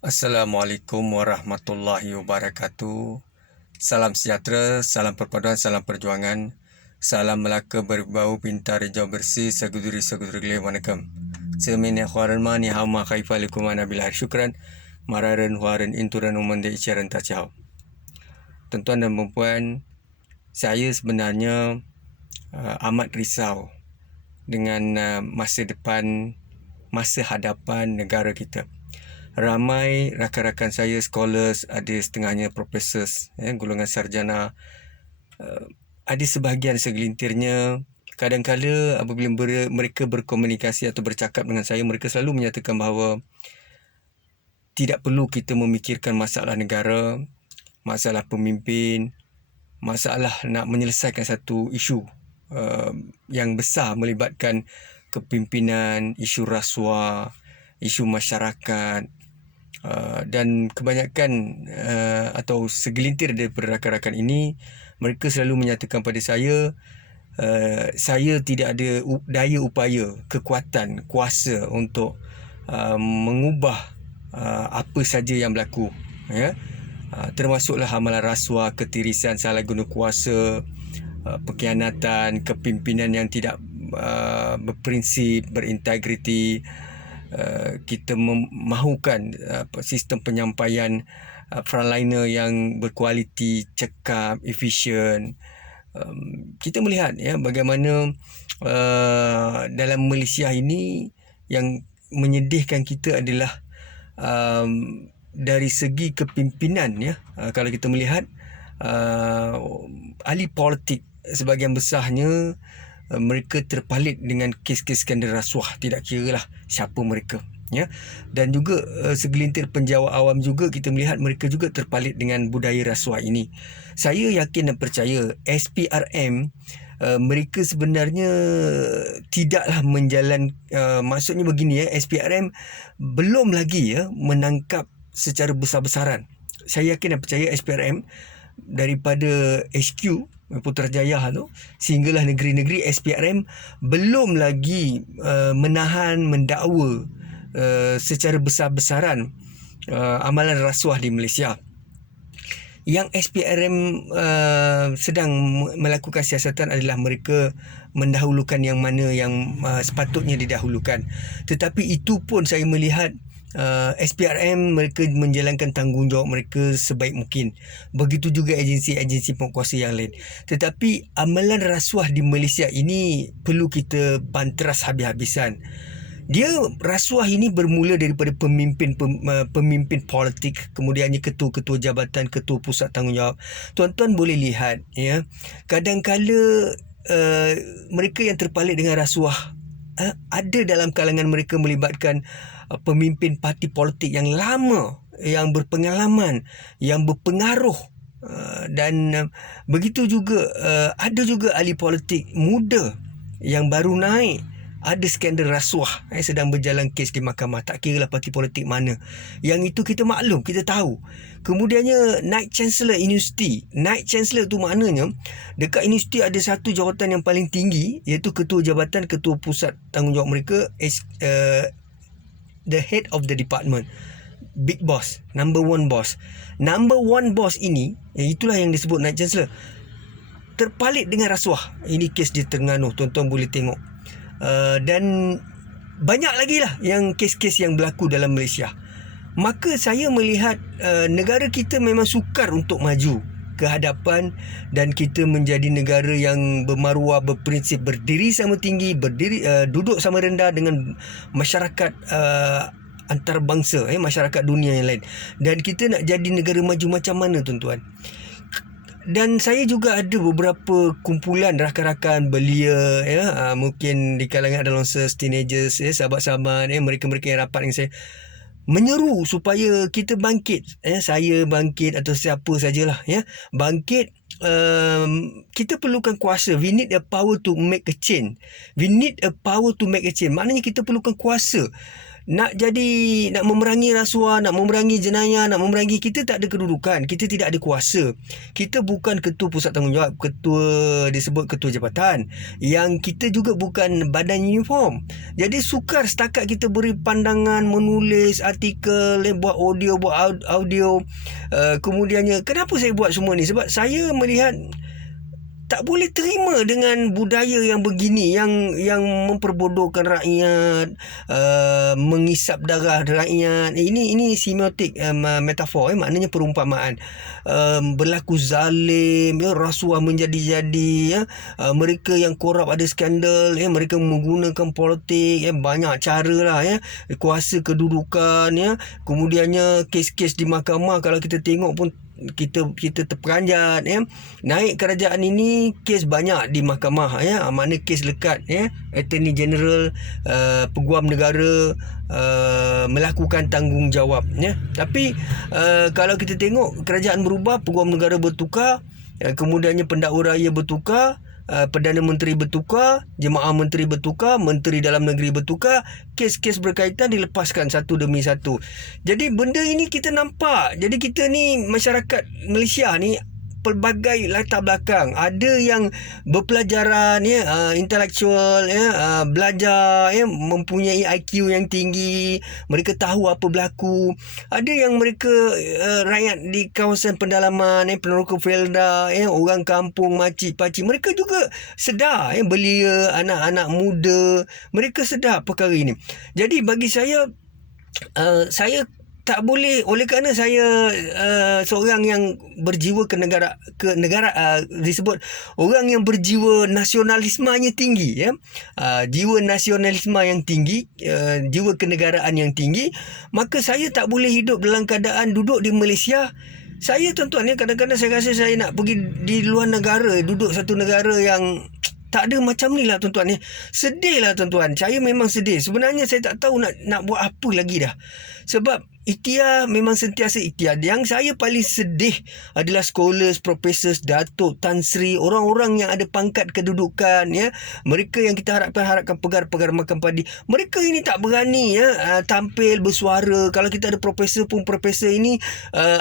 Assalamualaikum warahmatullahi wabarakatuh. Salam sejahtera, salam perpaduan, salam perjuangan. Salam Melaka berbau pintar hijau bersih, seguduri-seguduri gelap wanakam. Semini khwaran ma ni hama khaifa likum ana billah syukran. Mararan khwaran inturan umande icaran tacau. Tuan-tuan dan puan, saya sebenarnya amat risau dengan masa depan, masa hadapan negara kita. Ramai rakan-rakan saya, scholars, ada setengahnya professors, golongan sarjana. Ada sebahagian segelintirnya, kadang-kala apabila mereka berkomunikasi atau bercakap dengan saya, mereka selalu menyatakan bahawa tidak perlu kita memikirkan masalah negara, masalah pemimpin, masalah nak menyelesaikan satu isu yang besar melibatkan kepimpinan, isu rasuah, isu masyarakat. Dan kebanyakan atau segelintir daripada rakan-rakan ini, mereka selalu menyatakan pada saya tidak ada daya upaya, kekuatan, kuasa untuk mengubah apa saja yang berlaku, ya. Termasuklah amalan rasuah, ketirisan, salah guna kuasa, pengkhianatan, kepimpinan yang tidak berprinsip, berintegriti. Kita mahukan sistem penyampaian frontliner yang berkualiti, cekap, efisien. Kita melihat bagaimana dalam Malaysia ini yang menyedihkan kita adalah dari segi kepimpinan, kalau kita melihat ahli politik sebahagian besarnya mereka terpalit dengan kes-kes skandal rasuah, tidak kiralah siapa mereka, dan juga segelintir penjawat awam juga kita melihat mereka juga terpalit dengan budaya rasuah ini. Saya yakin dan percaya SPRM mereka sebenarnya tidaklah maksudnya begini, SPRM belum lagi menangkap secara besar-besaran. Saya yakin dan percaya SPRM daripada HQ Putrajaya tu sehinggalah negeri-negeri, SPRM belum lagi menahan, mendakwa secara besar-besaran amalan rasuah di Malaysia. Yang SPRM sedang melakukan siasatan adalah mereka mendahulukan yang mana yang sepatutnya didahulukan. Tetapi itu pun saya melihat SPRM mereka menjalankan tanggungjawab mereka sebaik mungkin. Begitu juga agensi-agensi penguasa yang lain. Tetapi amalan rasuah di Malaysia ini perlu kita banteras habis-habisan. Rasuah ini bermula daripada pemimpin politik, kemudiannya ketua-ketua jabatan, ketua pusat tanggungjawab. Tuan-tuan boleh lihat, kadang-kala mereka yang terpalit dengan rasuah ada dalam kalangan mereka melibatkan pemimpin parti politik yang lama, yang berpengalaman, yang berpengaruh, dan begitu juga ada juga ahli politik muda yang baru naik, ada skandal rasuah, sedang berjalan kes di mahkamah, tak kira lah parti politik mana. Yang itu kita maklum, kita tahu. Kemudiannya naik chancellor universiti. Naik chancellor tu maknanya dekat universiti ada satu jawatan yang paling tinggi, iaitu ketua jabatan, ketua pusat tanggungjawab mereka, the head of the department, big boss, number one boss. Number one boss ini, itulah yang disebut naik chancellor, terpalit dengan rasuah. Ini kes di Terengganu, tuan-tuan boleh tengok. Dan banyak lagi lah yang kes-kes yang berlaku dalam Malaysia. Maka saya melihat negara kita memang sukar untuk maju ke hadapan, dan kita menjadi negara yang bermaruah, berprinsip, berdiri sama tinggi, duduk sama rendah dengan masyarakat antarabangsa, masyarakat dunia yang lain. Dan kita nak jadi negara maju macam mana, tuan-tuan? Dan saya juga ada beberapa kumpulan rakan-rakan belia, mungkin di kalangan adolescents, teenagers, sahabat-sahabat, mereka-mereka yang rapat dengan saya, menyeru supaya kita bangkit, saya bangkit atau siapa sajalah, bangkit. Kita perlukan kuasa. We need a power to make a change. We need a power to make a change. Maknanya kita perlukan kuasa. nak memerangi rasuah, nak memerangi jenayah, nak memerangi, kita tak ada kedudukan, kita tidak ada kuasa. Kita bukan ketua pusat tanggungjawab, disebut ketua jabatan. Yang kita juga bukan badan uniform. Jadi sukar setakat kita beri pandangan, menulis artikel, buat audio, kemudiannya kenapa saya buat semua ni? Sebab saya melihat tak boleh terima dengan budaya yang begini, yang memperbodohkan rakyat, mengisap darah rakyat. Ini semiotik, metafor, maknanya perumpamaan. Berlaku zalim, rasuah menjadi-jadi, mereka yang korup ada skandal, mereka menggunakan politik, banyak cara lah, kuasa kedudukan, kemudiannya kes-kes di mahkamah kalau kita tengok pun kita terperanjat, naik kerajaan ini kes banyak di mahkamah, mana kes lekat, Attorney General, peguam negara melakukan tanggungjawab, tapi kalau kita tengok kerajaan berubah, peguam negara bertukar, kemudiannya pendakwa raya bertukar, Perdana Menteri bertukar, Jemaah Menteri bertukar, Menteri Dalam Negeri bertukar, kes-kes berkaitan dilepaskan satu demi satu. Jadi benda ini kita nampak. Jadi kita ni, masyarakat Malaysia ni, pelbagai latar belakang. Ada yang berpelajaran, intelektual, belajar, mempunyai IQ yang tinggi, mereka tahu apa berlaku. Ada yang mereka rakyat di kawasan pendalaman, peneroka Felda, orang kampung, makcik-pakcik, mereka juga sedar, belia, anak-anak muda, mereka sedar perkara ini. Jadi bagi saya, saya tak boleh, oleh kerana saya seorang yang berjiwa disebut orang yang berjiwa nasionalismenya tinggi, jiwa nasionalisme yang tinggi, jiwa kenegaraan yang tinggi, maka saya tak boleh hidup dalam keadaan duduk di Malaysia. Saya tuan-tuan, kadang-kadang saya rasa saya nak pergi di luar negara, duduk satu negara yang tak ada macam ni lah tuan-tuan. Sedih lah tuan-tuan. Saya memang sedih. Sebenarnya saya tak tahu nak buat apa lagi dah. Sebab ikhtiar memang sentiasa ikhtiar. Yang saya paling sedih adalah scholars, professors, datuk, Tan Sri, orang-orang yang ada pangkat kedudukan, mereka yang kita harapkan pegar-pegar makan padi. Mereka ini tak berani tampil bersuara. Kalau kita ada profesor pun, profesor ini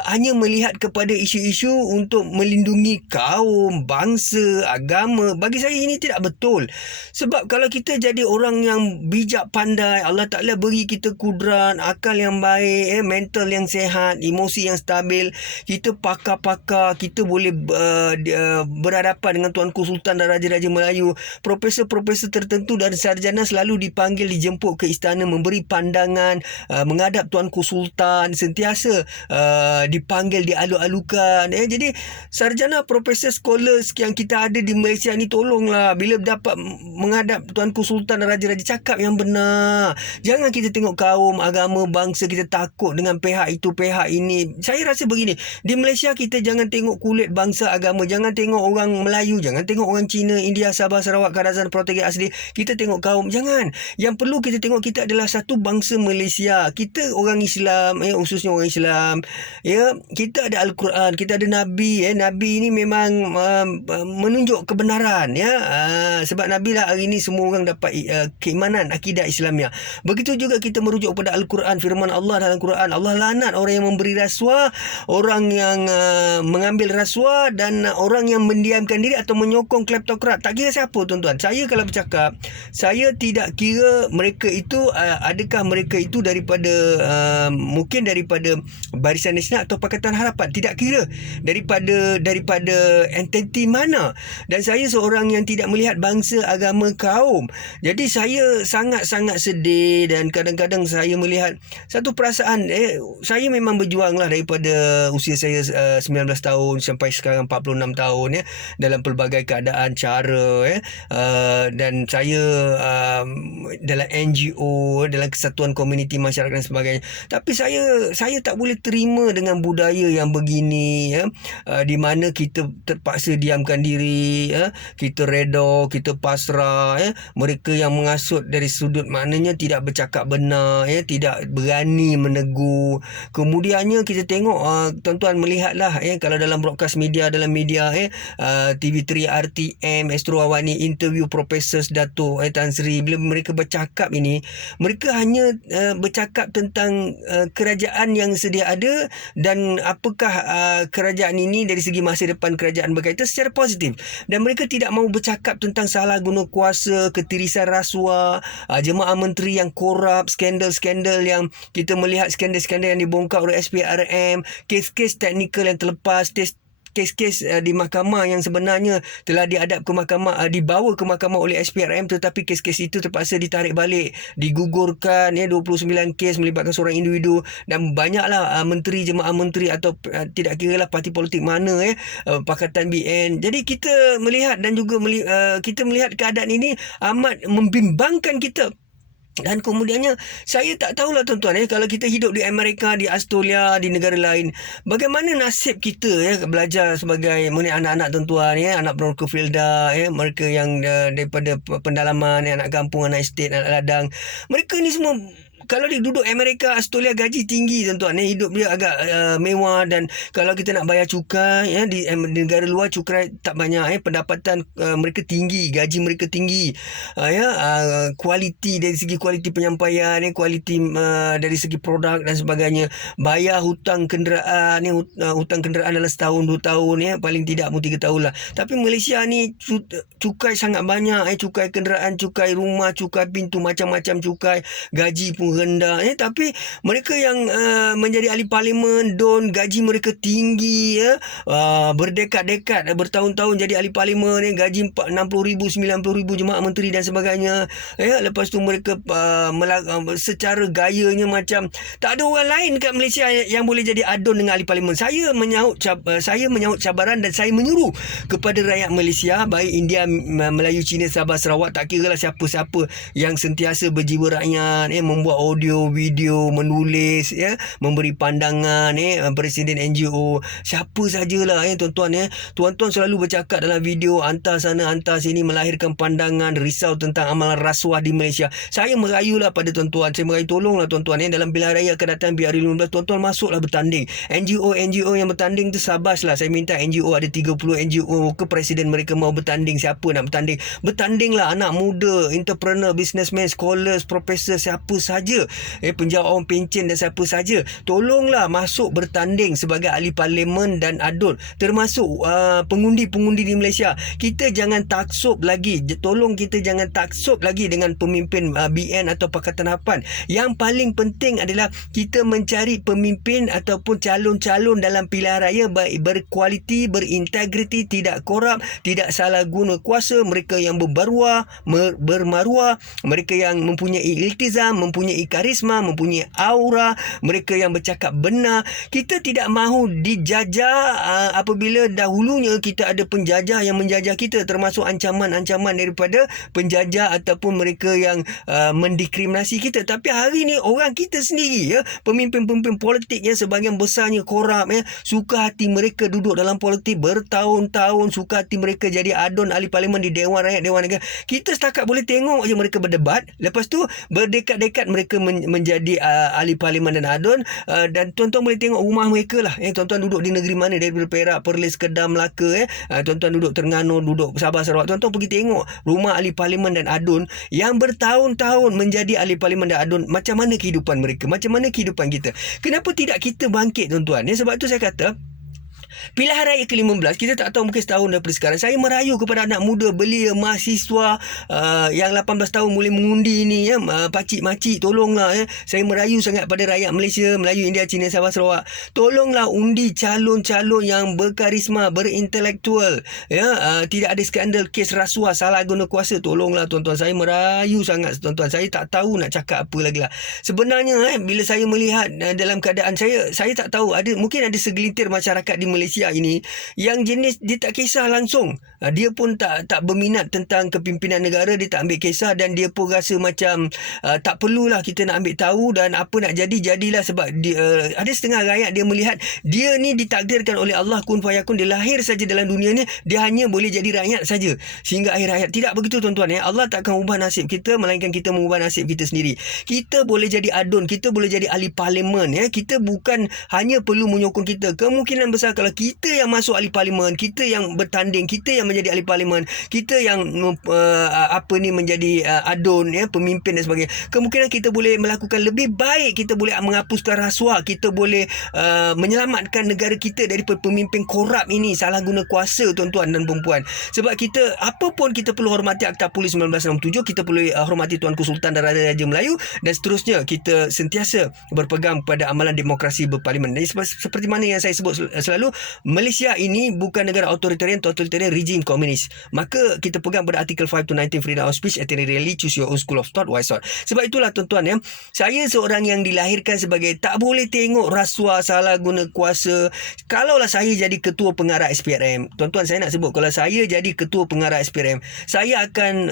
hanya melihat kepada isu-isu untuk melindungi kaum, bangsa, agama. Bagi saya ini tidak betul. Sebab kalau kita jadi orang yang bijak pandai, Allah Ta'ala beri kita kudrat, akal yang baik, mental yang sehat, emosi yang stabil, kita pakar-pakar, kita boleh berhadapan dengan Tuanku Sultan dan Raja-Raja Melayu. Profesor-profesor tertentu dan sarjana selalu dipanggil, dijemput ke istana, memberi pandangan, menghadap Tuanku Sultan, sentiasa dipanggil, dialu-alukan. Jadi sarjana, profesor, scholars yang kita ada di Malaysia ni, tolonglah bila dapat menghadap Tuanku Sultan dan Raja-Raja, cakap yang benar. Jangan kita tengok kaum, agama, bangsa, kita takut dengan pihak itu, pihak ini. Saya rasa begini, di Malaysia kita jangan tengok kulit, bangsa, agama. Jangan tengok orang Melayu, jangan tengok orang Cina, India, Sabah, Sarawak, Kadazan, Portugis asli. Kita tengok kaum, jangan. Yang perlu kita tengok, kita adalah satu bangsa Malaysia. Kita orang Islam, khususnya orang Islam. Kita ada Al-Quran, kita ada Nabi. Nabi ini memang menunjuk kebenaran. Sebab Nabi lah hari ini semua orang dapat keimanan, akidah Islamia. Begitu juga kita merujuk kepada Al-Quran, firman Allah dalam Quran. Allah laknat orang yang memberi rasuah, orang yang mengambil rasuah, dan orang yang mendiamkan diri atau menyokong kleptokrat. Tak kira siapa tuan-tuan. Saya kalau bercakap, saya tidak kira mereka itu adakah mereka itu daripada mungkin daripada Barisan Nasional atau Pakatan Harapan. Tidak kira daripada entiti mana. Dan saya seorang yang tidak melihat bangsa, agama, kaum. Jadi saya sangat-sangat sedih, dan kadang-kadang saya melihat satu perasaan, saya memang berjuang lah daripada usia saya 19 tahun sampai sekarang 46 tahun, dalam pelbagai keadaan, cara, dan saya dalam NGO, dalam kesatuan komuniti masyarakat dan sebagainya. Tapi saya tak boleh terima dengan budaya yang begini, di mana kita terpaksa diamkan diri, kita reda, kita pasrah, mereka yang mengasut dari sudut maknanya tidak bercakap benar, tidak berani berani menegur. Kemudiannya kita tengok tuan-tuan melihatlah kalau dalam broadcast media, dalam media TV3 RTM Astro Awani interview Profesor Dato' Tan Sri, bila mereka bercakap ini, mereka hanya bercakap tentang kerajaan yang sedia ada dan apakah kerajaan ini dari segi masa depan kerajaan berkaitan secara positif, dan mereka tidak mahu bercakap tentang salah guna kuasa, ketirisan rasuah, jemaah menteri yang korup, skandal-skandal yang kita melihat, skandal-skandal yang dibongkar oleh SPRM, kes-kes teknikal yang terlepas, kes-kes di mahkamah yang sebenarnya telah diadap ke mahkamah, dibawa ke mahkamah oleh SPRM, tetapi kes-kes itu terpaksa ditarik balik, digugurkan 29 kes melibatkan seorang individu, dan banyaklah menteri, jemaah menteri atau tidak kiralah parti politik mana Pakatan BN. Jadi kita melihat dan juga kita melihat keadaan ini amat membimbangkan kita. Dan kemudiannya saya tak tahulah tuan-tuan kalau kita hidup di Amerika, di Australia, di negara lain, bagaimana nasib kita belajar sebagai anak-anak tuan-tuan anak Brookfielda, mereka yang daripada pendalaman, anak kampung, anak estate, anak ladang. Mereka ni semua kalau dia duduk Amerika, Australia, gaji tinggi tuan-tuan, hidup dia agak mewah, dan kalau kita nak bayar cukai di negara luar, cukai tak banyak, pendapatan mereka tinggi, gaji mereka tinggi, kualiti, dari segi kualiti penyampaian, kualiti dari segi produk dan sebagainya. Bayar hutang kenderaan, hutang kenderaan dalam setahun 2 tahun, paling tidak pun 3 tahun lah. Tapi Malaysia ni cukai sangat banyak, cukai kenderaan, cukai rumah, cukai pintu, macam-macam cukai, gaji pun rendah, tapi mereka yang menjadi ahli parlimen, gaji mereka tinggi, berdekad-dekad, bertahun-tahun jadi ahli parlimen, gaji 60,000, 90,000, jemaah menteri dan sebagainya. Lepas tu mereka secara gayanya macam tak ada orang lain kat Malaysia yang boleh jadi adun dengan ahli parlimen. Saya menyahut cabaran, dan saya menyuruh kepada rakyat Malaysia, baik India, Melayu, Cina, Sabah, Sarawak, tak kira lah siapa-siapa yang sentiasa berjiwa rakyat, membuat audio, video, menulis, memberi pandangan, Presiden NGO, siapa sajalah, tuan-tuan, tuan-tuan selalu bercakap dalam video, hantar sana, hantar sini, melahirkan pandangan, risau tentang amalan rasuah di Malaysia. Saya merayulah pada tuan-tuan, saya merayu, tolonglah tuan-tuan, dalam pilihan raya akan datang BR15, tuan-tuan masuklah bertanding. NGO yang bertanding tu sabaslah, saya minta NGO, ada 30 NGO ke presiden mereka mau bertanding, siapa nak bertanding, bertandinglah, anak muda, entrepreneur, businessman, scholars, profesor, siapa saja, penjawat pencen dan siapa saja, tolonglah masuk bertanding sebagai ahli parlimen dan adun, termasuk pengundi-pengundi di Malaysia. Kita jangan taksub lagi, tolong kita jangan taksub lagi dengan pemimpin BN atau Pakatan Harapan. Yang paling penting adalah kita mencari pemimpin ataupun calon-calon dalam pilihan raya baik berkualiti, berintegriti, tidak korup, tidak salah guna kuasa, mereka yang bermaruah, mereka yang mempunyai iltizam, mempunyai karisma, mempunyai aura, mereka yang bercakap benar. Kita tidak mahu dijajah apabila dahulunya kita ada penjajah yang menjajah kita, termasuk ancaman-ancaman daripada penjajah ataupun mereka yang mendiskriminasi kita. Tapi hari ni orang kita sendiri, pemimpin-pemimpin politik yang sebahagian besarnya korup, suka hati mereka duduk dalam politik bertahun-tahun, suka hati mereka jadi adun ahli parlimen di Dewan Rakyat, Dewan Negara. Kita setakat boleh tengok je mereka berdebat, lepas tu berdekad-dekad mereka menjadi ahli parlimen dan adun, dan tuan-tuan boleh tengok rumah mereka lah. Tuan-tuan duduk di negeri mana, daripada Perak, Perlis, Kedah, Melaka, tuan-tuan duduk Terengganu, duduk Sabah, Sarawak, tuan-tuan pergi tengok rumah ahli parlimen dan adun yang bertahun-tahun menjadi ahli parlimen dan adun. Macam mana kehidupan mereka, macam mana kehidupan kita? Kenapa tidak kita bangkit, tuan-tuan? Sebab tu saya kata pilihan raya ke-15, kita tak tahu, mungkin setahun daripada sekarang. Saya merayu kepada anak muda, belia, mahasiswa yang 18 tahun boleh mengundi ni, pakcik-makcik, tolonglah. Saya merayu sangat pada rakyat Malaysia, Melayu, India, Cina, Sabah, Sarawak, tolonglah undi calon-calon yang berkarisma, berintelektual, tidak ada skandal kes rasuah, salah guna kuasa. Tolonglah tuan-tuan, saya merayu sangat tuan-tuan. Saya tak tahu nak cakap apa lagi lah. Sebenarnya bila saya melihat dalam keadaan saya tak tahu, mungkin ada segelintir masyarakat di Malaysia Malaysia ini yang jenis dia tak kisah langsung. Dia pun tak berminat tentang kepimpinan negara, dia tak ambil kisah, dan dia pun rasa macam tak perlulah kita nak ambil tahu, dan apa nak jadilah, sebab dia, ada setengah rakyat dia melihat dia ni ditakdirkan oleh Allah kun fayakun, dia lahir saja dalam dunia ni, dia hanya boleh jadi rakyat saja sehingga akhir hayat. Tidak begitu tuan-tuan ya. Allah tak akan ubah nasib kita, melainkan kita mengubah nasib kita sendiri. Kita boleh jadi adun, kita boleh jadi ahli parlimen ya. Kita bukan hanya perlu menyokong kita. Kemungkinan besar kalau kita yang masuk ahli parlimen, kita yang bertanding, kita yang menjadi ahli parlimen, kita yang menjadi adun ya, pemimpin dan sebagainya, kemungkinan kita boleh melakukan lebih baik. Kita boleh menghapuskan rasuah, kita boleh menyelamatkan negara kita daripada pemimpin korup ini, salah guna kuasa tuan-tuan dan perempuan. Sebab kita, apa pun kita perlu hormati Akta Polis 1967, kita perlu hormati Tuanku Sultan dan Raja-Raja Melayu, dan seterusnya kita sentiasa berpegang pada amalan demokrasi berparlimen. Dan seperti mana yang saya sebut selalu, Malaysia ini bukan negara authoritarian regime komunis. Maka kita pegang pada artikel 5 to 19 freedom of speech, really choose your own school of thought, wise thought. Sebab itulah tuan-tuan ya, saya seorang yang dilahirkan sebagai tak boleh tengok rasuah, salah guna kuasa. Kalaulah saya jadi ketua pengarah SPRM, tuan-tuan, saya nak sebut, kalau saya jadi ketua pengarah SPRM, saya akan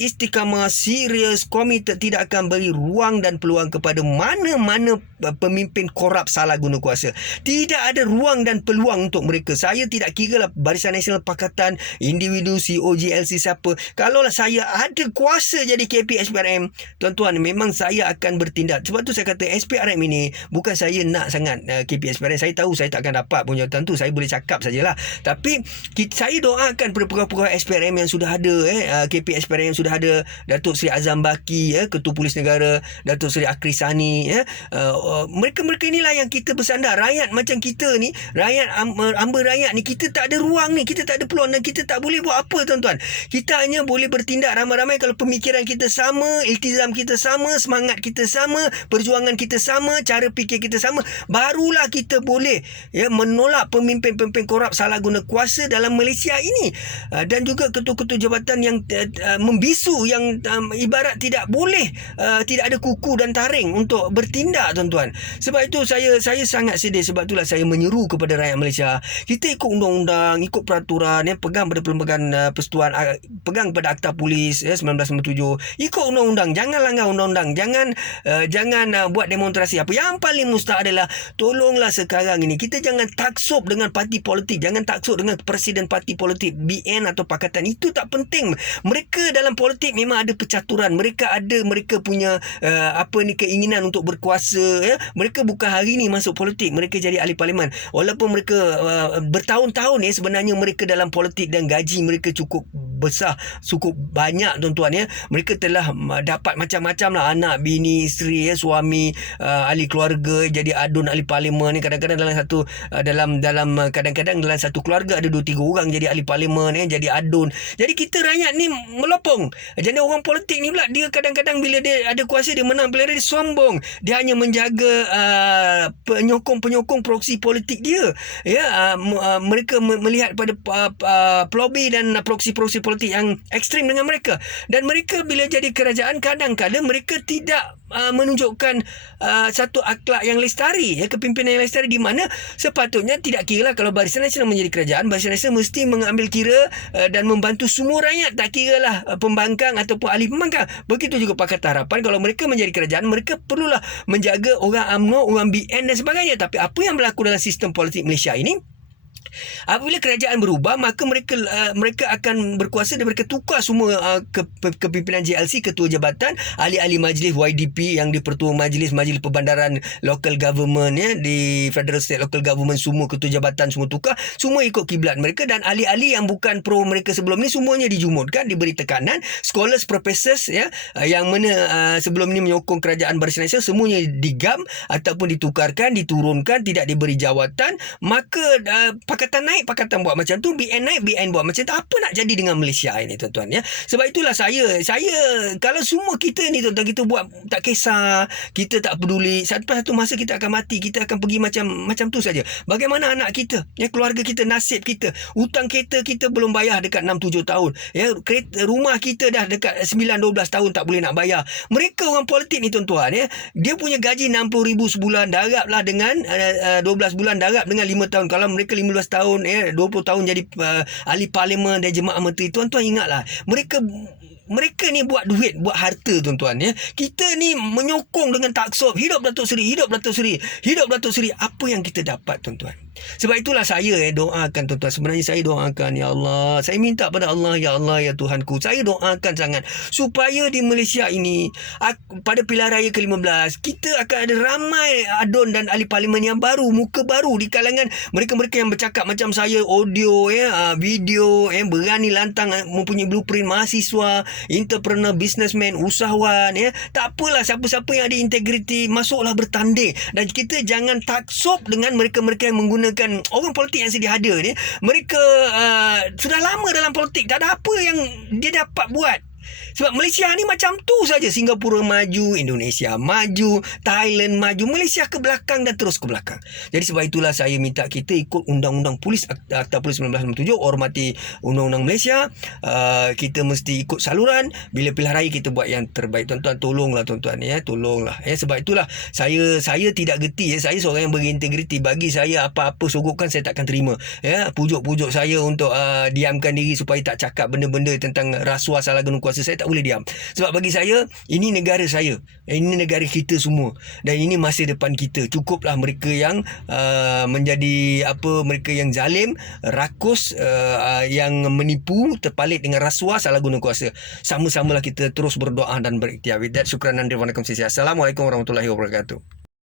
istiqamah, serius, komited, tidak akan beri ruang dan peluang kepada mana-mana pemimpin korup salah guna kuasa. Tidak ada ruang dan peluang untuk mereka. Saya tidak kira lah Barisan Nasional Pakatan, individu, CEO, GLC, siapa. Kalaulah saya ada kuasa jadi KP SPRM, tuan-tuan, memang saya akan bertindak. Sebab tu saya kata SPRM ini, bukan saya nak sangat KP SPRM. Saya tahu saya tak akan dapat pun jawatan tu, saya boleh cakap sajalah. Tapi saya doakan pada pegawai-pegawai SPRM yang sudah ada, KP SPRM yang sudah ada, Datuk Seri Azam Baki, Ketua Polis Negara, Datuk Seri Akris Sani, mereka-mereka inilah yang kita bersandar. Rakyat macam kita ni, rakyat hamba rakyat ni, kita tak ada ruang ni, kita tak ada peluang, dan kita tak boleh buat apa tuan-tuan. Kita hanya boleh bertindak ramai-ramai kalau pemikiran kita sama, iltizam kita sama, semangat kita sama, perjuangan kita sama, cara fikir kita sama, barulah kita boleh menolak pemimpin-pemimpin korup salah guna kuasa dalam Malaysia ini. Dan juga ketua-ketua jabatan yang membisu, yang ibarat tidak boleh, tidak ada kuku dan taring untuk bertindak tuan-tuan. Sebab itu saya sangat sedih. Sebab itulah saya menyeru kepada rakyat Malaysia, kita ikut undang-undang, ikut peraturan, pegang pada Perlembagaan Persetujuan, pegang pada Akta Polis 1997, ikut undang-undang, jangan langgar undang-undang, jangan buat demonstrasi. Apa yang paling mustahil adalah, tolonglah sekarang ini kita jangan taksub dengan parti politik, jangan taksub dengan presiden parti politik, BN atau pakatan. Itu tak penting. Mereka dalam politik memang ada percaturan, mereka punya keinginan untuk berkuasa ya. Mereka bukan hari ni masuk politik, mereka jadi ahli parlimen. Walaupun mereka bertahun-tahun sebenarnya mereka dalam politik, dan gaji mereka cukup besar, cukup banyak tuan-tuan ya. Mereka telah dapat macam-macam lah, anak, bini, isteri, suami, ahli keluarga, jadi adun ahli parlimen ni. Kadang-kadang kadang-kadang dalam satu keluarga ada 2-3 orang jadi ahli parlimen jadi adun. Jadi kita rakyat ni melopong. Jadi orang politik ni pula, dia kadang-kadang bila dia ada kuasa, dia menang pilihan, dia sombong. Dia hanya menjaga penyokong-penyokong proksi politik dia. Mereka melihat pada pelobi dan proksi-proksi politik yang ekstrim dengan mereka. Dan mereka bila jadi kerajaan, kadang-kadang mereka tidak menunjukkan satu akhlak yang lestari, kepimpinan yang lestari, di mana sepatutnya tidak kira lah kalau Barisan Nasional menjadi kerajaan, Barisan Nasional mesti mengambil kira dan membantu semua rakyat, tak kira lah pembangkang ataupun ahli pembangkang. Begitu juga Pakatan Harapan, kalau mereka menjadi kerajaan, mereka perlulah menjaga orang UMNO, orang BN dan sebagainya. Tapi apa yang berlaku dalam sistem politik Malaysia ini, apabila kerajaan berubah, maka mereka akan berkuasa dan mereka tukar semua kepimpinan JLC, ketua jabatan, ahli-ahli majlis YDP yang dipertua majlis perbandaran local government di federal state local government, semua ketua jabatan semua tukar, semua ikut kiblat mereka. Dan ahli-ahli yang bukan pro mereka sebelum ni, semuanya dijumutkan, diberi tekanan. Scholars, professors yang mana sebelum ni menyokong kerajaan Barisan Nasional, semuanya digam ataupun ditukarkan, diturunkan, tidak diberi jawatan. Maka Pakatan naik, pakatan buat macam tu, BN naik, BN buat macam tu. Apa nak jadi dengan Malaysia ini, tuan-tuan, ya? Sebab itulah saya kalau semua kita ni, tuan-tuan, kita buat tak kisah, kita tak peduli, satu masa kita akan mati, kita akan pergi macam tu saja. Bagaimana anak kita, ya, keluarga kita, nasib kita, hutang kereta kita belum bayar dekat 6-7 tahun, ya, rumah kita dah dekat 9-12 tahun tak boleh nak bayar. Mereka orang politik ni, tuan-tuan, ya, dia punya gaji 60,000 sebulan, darablah dengan 12 bulan, darab dengan 5 tahun. Kalau mereka 15 tahun, 20 tahun jadi ahli parlimen dan jemaah menteri. Tuan-tuan ingatlah, mereka ni buat duit, buat harta, tuan-tuan, ya. Kita ni menyokong dengan taksub, hidup Datuk Seri, hidup Datuk Seri, hidup Datuk Seri. Apa yang kita dapat, tuan-tuan? Sebab itulah saya doakan, tuan-tuan. Sebenarnya saya doakan, ya Allah, saya minta pada Allah, ya Allah, ya Tuhanku, saya doakan sangat supaya di Malaysia ini pada pilihan raya ke-15 kita akan ada ramai adun dan ahli parlimen yang baru, muka baru di kalangan mereka-mereka yang bercakap macam saya, audio, video, berani lantang, mempunyai blueprint mahasiswa, entrepreneur, businessman, usahawan, tak apalah, siapa-siapa yang ada integriti masuklah bertanding. Dan kita jangan taksub dengan mereka-mereka yang menggunakan orang politik yang sedia ada ni. Mereka sudah lama dalam politik, tak ada apa yang dia dapat buat. Sebab Malaysia ni macam tu saja. Singapura maju, Indonesia maju, Thailand maju, Malaysia ke belakang dan terus ke belakang. Jadi sebab itulah saya minta kita ikut undang-undang polis, Akta Polis 1997, hormati undang-undang Malaysia. Kita mesti ikut saluran. Bila pilihan raya kita buat yang terbaik, tuan-tuan. Tolonglah, tuan-tuan, tolonglah. Sebab itulah saya tidak geti, saya seorang yang berintegriti. Bagi saya apa-apa sogokan saya takkan terima. Pujuk-pujuk saya untuk diamkan diri supaya tak cakap benda-benda tentang rasuah, salah guna kuasa, saya tak boleh diam. Sebab bagi saya, ini negara saya, ini negara kita semua, dan ini masa depan kita. Cukuplah mereka yang menjadi mereka yang zalim, rakus, yang menipu, terpalit dengan rasuah, salah guna kuasa. Sama-samalah kita terus berdoa dan berikhtiar. With that, syukran dan terima kasih. Assalamualaikum warahmatullahi wabarakatuh.